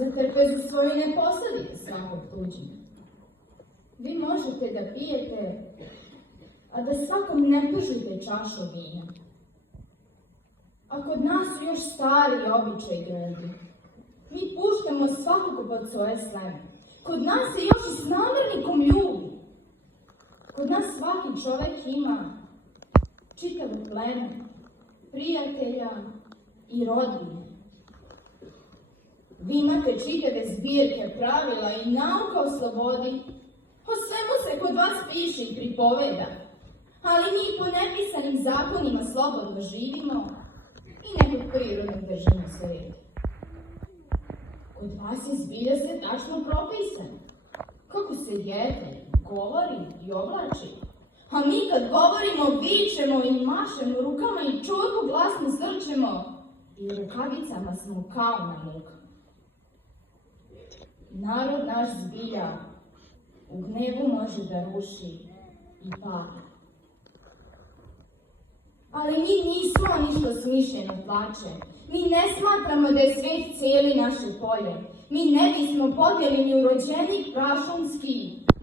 za trpezu svoju ne posadite svakog tuđim. Vi možete da pijete, a da svakom ne pržite čašu vina. A kod nas su još stari običaj drugi. Mi puštamo svakog pod svoje sleme. Kod nas se još i s namernikom ljubi. Kod nas svaki čovek ima čitavo pleme, prijatelja i rodbine. Vi imate čitave zbirke pravila i nauka o slobodi. O svemu se kod vas piše i pripoveda, ali mi po nepisanim zakonima slobodno živimo i nekog prirodnog držimo svijetu. Kod vas je zbilja sve tačno propisano, kako se jede, govori i oblači. A mi kad govorimo, vičemo i mašemo rukama i čurku glasno zrčemo i rukavicama smo kao na mukama. Narod naš zbilja u gnevu može da ruši i pali. Ali mi nismo ništa smišljeno plače. Mi ne smatramo da je svet cijeli naše polje. Mi ne bismo podjeli ni u rođenik prašumski,